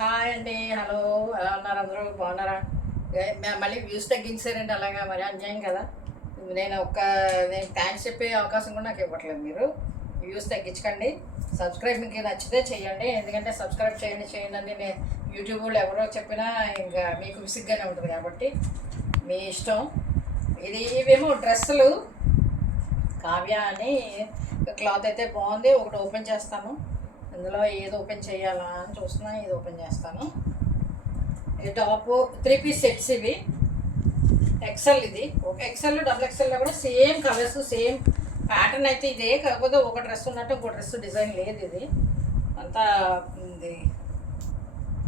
Hi అండి. Hello. ఎలా ఉన్నారు అందరూ? బాగున్నారా? మళ్ళీ వ్యూస్ తగ్గించారండి. అలాగా మరి అన్యాయం కదా. నేను నేను థ్యాంక్స్ చెప్పే అవకాశం కూడా నాకు ఇవ్వట్లేదు మీరు. వ్యూస్ తగ్గించకండి. సబ్స్క్రైబ్ మీకు నచ్చితే చేయండి. ఎందుకంటే సబ్స్క్రైబ్ చేయండి అని నేను యూట్యూబ్లో ఎవరో చెప్పినా ఇంకా మీకు విసిగ్గానే ఉంటుంది కాబట్టి మీ ఇష్టం. ఇవేమో డ్రెస్సులు కావ్య అని క్లాత్ అయితే బాగుంది. ఒకటి ఓపెన్ చేస్తాను. ఇందులో ఏది ఓపెన్ చేయాలా అని చూస్తున్నా. ఇది ఓపెన్ చేస్తాను. ఇది టాప్ 3 పీస్ సెట్స్ ఇవి. ఎక్సెల్ ఇది. ఒక ఎక్సెల్ డబుల్ ఎక్సెల్లో కూడా సేమ్ కలర్స్ సేమ్ ప్యాటర్న్ అయితే ఇదే. కాకపోతే ఒక డ్రెస్ ఉన్నట్టు ఇంకో డ్రెస్ డిజైన్ లేదు. ఇది అంతా ఇది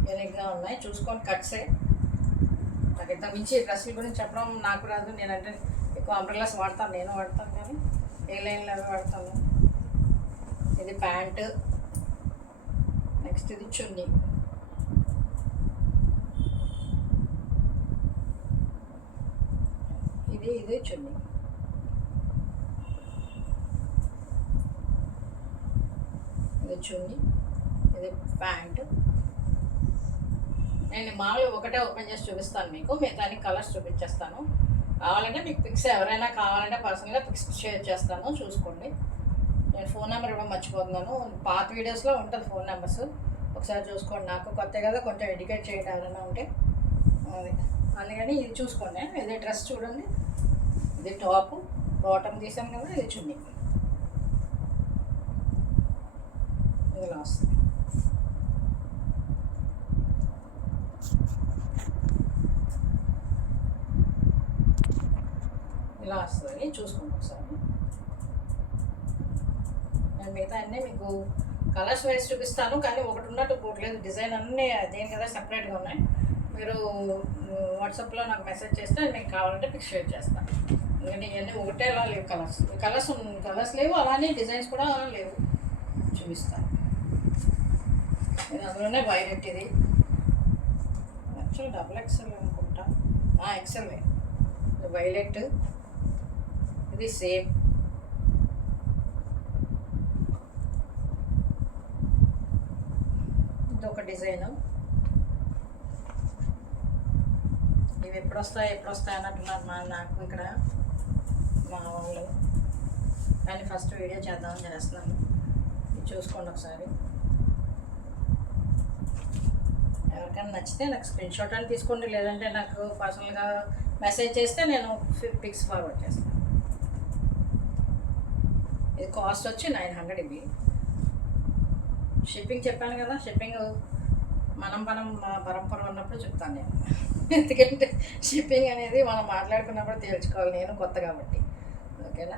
యూనిక్గా ఉన్నాయి. చూసుకొని కట్సే. నాకు ఇంత మించి డ్రెస్సుల గురించి చెప్పడం నాకు రాదు. నేనంటే ఎక్కువ అంబ్రెల్లాస్ వాడతాను. నేను వాడతాను కానీ ఏ లైన్లో వాడతాను. ఇది ప్యాంటు. నెక్స్ట్ ఇది చున్నీ. ఇది చున్నీ. ఇది చున్నీ. ఇది ప్యాంట్. నేను మామూలుగా ఒకటే ఓపెన్ చేసి చూపిస్తాను మీకు. మిగతా కలర్స్ చూపించేస్తాను. కావాలంటే మీకు పిక్స్ ఎవరైనా కావాలంటే పర్సనల్గా పిక్స్ షేర్ చేస్తాను. చూసుకోండి. నేను ఫోన్ నెంబర్ ఇవ్వడం మర్చిపోతున్నాను. పాత వీడియోస్లో ఉంటుంది ఫోన్ నెంబర్స్. ఒకసారి చూసుకోండి. నాకు కొత్త కదా, కొంచెం ఎడ్యుకేట్ చేయడం ఏదైనా ఉంటే అది. అందుకని ఇది చూసుకోండి. ఇది డ్రెస్ చూడండి. ఇది టాప్. బాటమ్ తీసాను కదా. ఇది చున్నీ. ఇలా వస్తుంది. ఇలా వస్తుంది. చూసుకోండి ఒకసారి. నేను మిగతా అన్నీ మీకు కలర్స్ వైజ్ చూపిస్తాను. కానీ ఒకటి ఉన్నట్టు పోవట్లేదు. డిజైన్ అన్నీ దేని కదా సపరేట్గా ఉన్నాయి. మీరు వాట్సాప్లో నాకు మెసేజ్ చేస్తే మీకు కావాలంటే పిక్ షేర్ చేస్తాను. ఎందుకంటే ఇవన్నీ ఒకటేలా లేవు కలర్స్. కలర్స్ లేవు, అలానే డిజైన్స్ కూడా లేవు. చూపిస్తాను. ఇది అందులోనే వైలెట్. ఇది యాక్చువల్ డబుల్ ఎక్సెల్ అనుకుంటా. ఎక్సెల్. ఇది వైలెట్. ఇది సేమ్. ఇది ఒక డిజైను. ఇవి ఎప్పుడు వస్తాయి అన్నట్టున్నారు నాకు ఇక్కడ మా వాళ్ళు. కానీ ఫస్ట్ వీడియో చేద్దామని చేస్తున్నాను. ఇది చూసుకోండి ఒకసారి. ఎవరికైనా నచ్చితే నాకు స్క్రీన్ షాట్ అని తీసుకోండి. లేదంటే నాకు పర్సనల్గా మెసేజ్ చేస్తే నేను పిక్స్ ఫార్వర్డ్ చేస్తాను. ఇది కాస్ట్ వచ్చి 900. ఇవి షిప్పింగ్ చెప్పాను కదా. షిప్పింగ్ మనం పరంపర ఉన్నప్పుడు చెప్తాను నేను. ఎందుకంటే షిప్పింగ్ అనేది మనం మాట్లాడుకున్నప్పుడు తేల్చుకోవాలి. నేను కొత్త కాబట్టి. ఓకేనా.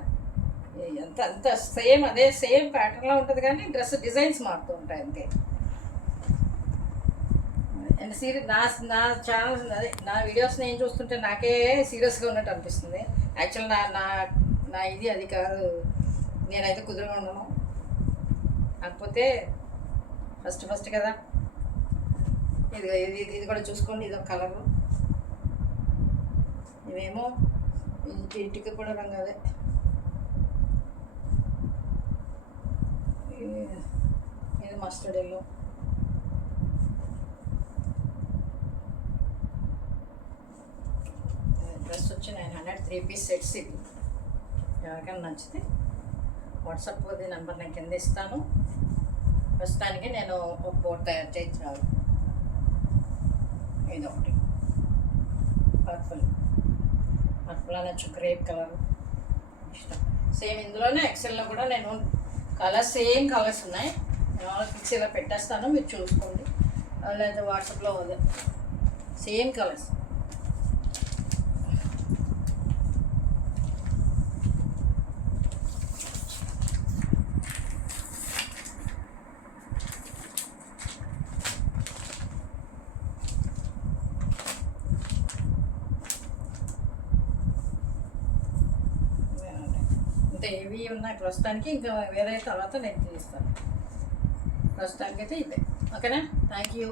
అంత సేమ్ అదే సేమ్ ప్యాటర్న్లో ఉంటుంది కానీ డ్రెస్ డిజైన్స్ మారుతూ ఉంటాయి అంతే. అండ్ నా ఛానల్స్ అదే నా వీడియోస్ నేను చూస్తుంటే నాకే సీరియస్గా ఉన్నట్టు అనిపిస్తుంది. యాక్చువల్ నా ఇది అది కాదు. నేనైతే కుదురుగా ఉండను. కాకపోతే ఫస్ట్ కదా. ఇది కూడా చూసుకోండి. ఇది ఒక కలరు. ఇవేమో ఇంటికి కూడా రంగు అదే. ఇది మస్టర్డ్ ఎల్లో. డ్రెస్ వచ్చి 900. 3 పీస్ సెట్స్. ఇది ఎవరికైనా నచ్చితే వాట్సాప్ నెంబర్ నేను కింద ఇస్తాను. ప్రస్తుతానికి నేను ఒక బోర్డు తయారు చేయించాను. ఇది ఒకటి పర్పుల్ అనొచ్చు. గ్రేప్ కలర్ ఇష్టం. సేమ్ ఇందులోనే ఎక్సెల్లో కూడా నేను సేమ్ కలర్స్ ఉన్నాయి. నేను పిక్స్ ఇలా పెట్టేస్తాను. మీరు చూసుకోండి. లేదా వాట్సాప్లో సేమ్ కలర్స్. ఇవి ఉన్నాయి ప్రస్తుతానికి. ఇంకా వేరే తర్వాత నేను తీస్తాను. ప్రస్తుతానికి అయితే ఇదే. ఓకేనా. Thank you.